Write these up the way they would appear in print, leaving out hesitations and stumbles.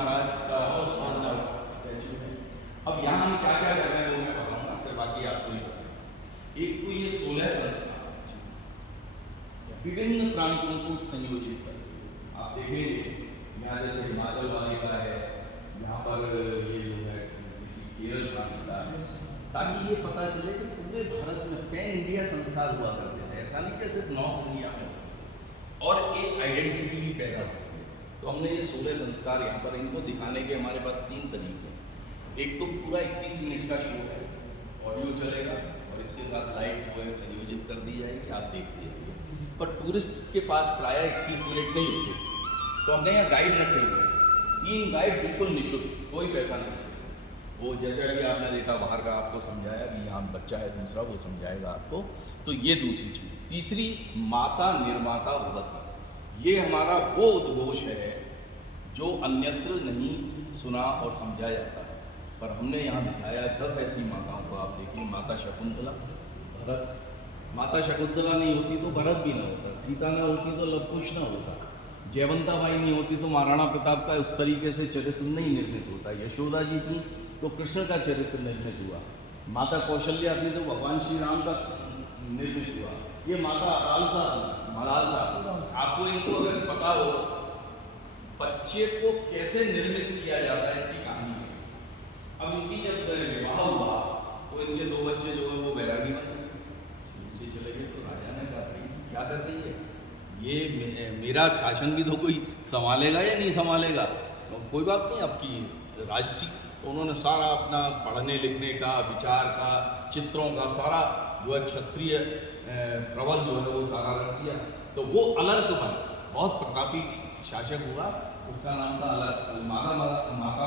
महाराज का स्टैचू है। अब यहाँ हम क्या क्या कर रहे हैं वो मैं बताऊंगा, फिर बाकी आपको ही बताएंगे। एक तो ये 16 संस्कार विभिन्न प्रांतों को संयोजित करते हैं। आप देखेंगे यहाँ जैसे हिमाचल वाले का है, यहाँ पर ये जो है किसी केरल प्रांत का है, ताकि ये पता चले कि पूरे भारत में पैन इंडिया संस्कार हुआ करते थे। ऐसा नहीं कि सिर्फ नॉर्थ इंडिया में, और एक आइडेंटिटी भी पैदा होती है। तो हमने ये 16 संस्कार यहाँ पर, इनको दिखाने के हमारे पास 3 तरीके हैं। एक तो पूरा 21 मिनट का शो है, ऑडियो चलेगा और इसके साथ लाइट जो है संयोजित कर दी जाएगी, आप देखते रहिए। पर टूरिस्ट के पास प्रायः 21 मिनट नहीं होते, तो हमने यहाँ गाइड रखे हुए हैं। 3 गाइड बिल्कुल निःशुल्क, कोई पैसा नहीं। वो जैसे अभी आपने देखा बाहर का आपको समझाया, अभी यहाँ बच्चा है दूसरा, वो समझाएगा आपको। तो ये दूसरी चीज़। तीसरी, माता निर्माता भवति। ये हमारा वो उद्घोष है जो अन्यत्र नहीं सुना और समझा जाता है, पर हमने यहाँ दिखाया 10 ऐसी माताओं को। आप देखिए, माता शकुंतला, भरत। माता शकुंतला नहीं होती तो भरत भी ना होता, सीता ना होती तो लव कुश ना होता, जयवंता बाई नहीं होती तो महाराणा प्रताप का उस तरीके से चरित्र नहीं निर्मित होता, यशोदा जी थी तो कृष्ण का चरित्र निर्मित हुआ, माता कौशल्या थी तो भगवान श्री राम का निर्मित हुआ। ये माता मलालसा, आपको इनको अगर पता हो बच्चे को कैसे निर्मित किया जाता है इसकी कहानी है। अब इनकी जब विवाह हुआ तो इनके 2 बच्चे जो है वो बैरागी बन गए, नीचे चले गए। तो राजा ने कहा भाई क्या कर रही है ये, मेरा शासन भी तो कोई संभालेगा या नहीं संभालेगा, तो कोई बात नहीं आपकी राजसी। तो उन्होंने सारा अपना पढ़ने लिखने का, विचार का, चित्रों का सारा जो है क्षत्रिय प्रबल जो है वो सारा रख दिया। तो वो अलर्क बना, बहुत प्रतापी शासक हुआ, उसका नाम था अलर्क। माता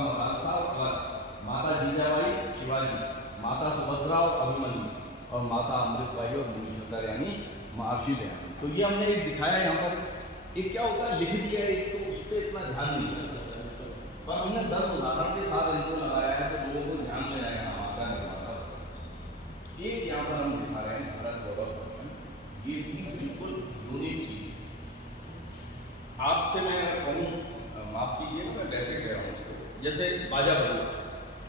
मलालसा और अलर्क, माता जीजाबाई शिवाजी, माता सुभद्रा और अभिमन्यु, और माता अमृतबाई और मुनिशंकर यानी महर्षि दयानंद। तो ये हमने एक दिखाया यहाँ पर। एक क्या होता है, लिख दिया एक तो उस पर इतना ध्यान नहीं दिया, पर हमने 10 उदाहरण के साथ इनको लगाया है तो लोगों को ध्यान में आएगा माता निर्माता। एक यहाँ पर हम दिखा रहे हैं भारत गौरव भवन, ये चीज बिल्कुल यूनिक चीज। आपसे मैं कहूँ, माफ कीजिए मैं वैसे कह रहा हूँ उसको, जैसे बाजा बजा,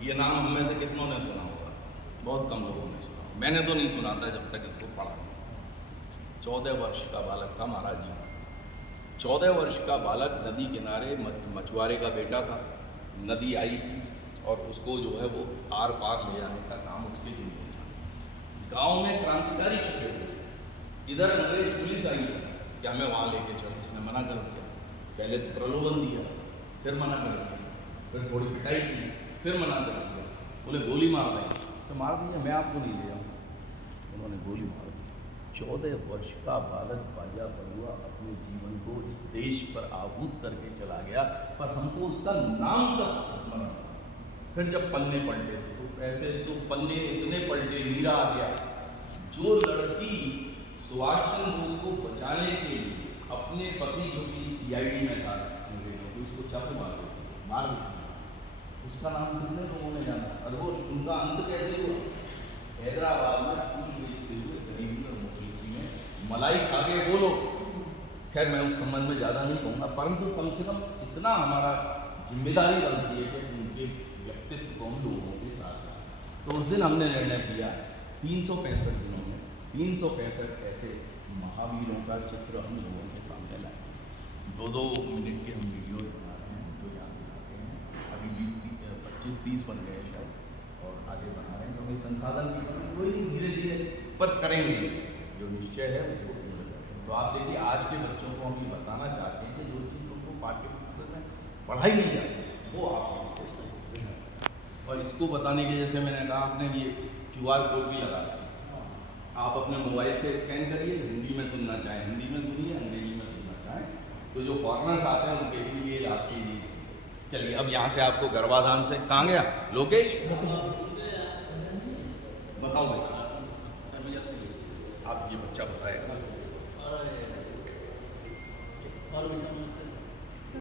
ये नाम हम में से कितनों ने सुना होगा, बहुत कम लोगों ने सुना, मैंने तो नहीं सुना था जब तक इसको पढ़ा। 14 वर्ष का बालक था महाराज जी, 14 वर्ष का बालक नदी किनारे, मछुआरे का बेटा था, नदी आई थी और उसको जो है वो आर पार ले जाने का काम उसके जिम्मे था। गांव में क्रांतिकारी छपे हुए, इधर अंग्रेज पुलिस आई कि हमें वहाँ लेके चलो, इसने मना कर दिया। पहले तो प्रलोभन दिया, फिर मना कर दिया, फिर थोड़ी पिटाई की, फिर मना कर दिया, बोले गोली मार दें, तो मार दिया, मैं आपको नहीं ले जाऊँ, उन्होंने गोली मार दी। 14 वर्ष का बालक बाजा बरुआ अपने जीवन को इस देश पर आहूत करके चला गया, पर हमको उसका नाम तक स्मरण। फिर जब पन्ने पलटे तो ऐसे तो पन्ने इतने पलटे, मीरा आ गया। जो लड़की सुभाष चंद्र बोस को बचाने के लिए अपने पति जो कि CID में था, उसको चाकू मार दिया, उसका नाम कितने लोगों ने जाना, और वो उनका अंत कैसे हुआ, हैदराबाद में फूल बेचते हुए गरीबी और मुफलिसी में मलाई खा के वो लोग। खैर मैं उस संबंध में ज़्यादा नहीं कहूँगा, परंतु कम से कम इतना हमारा जिम्मेदारी बनती है कि उनके व्यक्तित्व को हम लोगों के साथ। तो उस दिन हमने निर्णय किया 365 दिनों में 365 ऐसे महावीरों का चित्र हम लोगों के सामने लाए। 2-2 मिनट के हम वीडियो बना रहे हैं, जो यहाँ दिखाते हैं। अभी 20-25-30 बन गए शायद, और आगे बना रहे हैं, क्योंकि संसाधन की वही धीरे धीरे पर करेंगे, जो निश्चय है उसको पूर्ण करेंगे। तो आप देखिए, आज के बच्चों को हम ये बताना चाहते हैं कि जो चीज़ उनको पाठ्यपुस्तक में पढ़ाई नहीं जाती वो आप सकते हैं। और इसको बताने के, जैसे मैंने कहा, आपने ये QR कोड भी लगा दिया, आप अपने मोबाइल से स्कैन करिए, हिंदी में सुनना चाहें हिंदी में सुनिए, अंग्रेजी में सुनना चाहें, तो जो फॉरनर्स आते हैं उनके लिए आपकी। चलिए अब यहाँ से आपको गर्भाधान से कहाँ गया लोकेश, बताओ भाई, आप ये बच्चा बताएगा।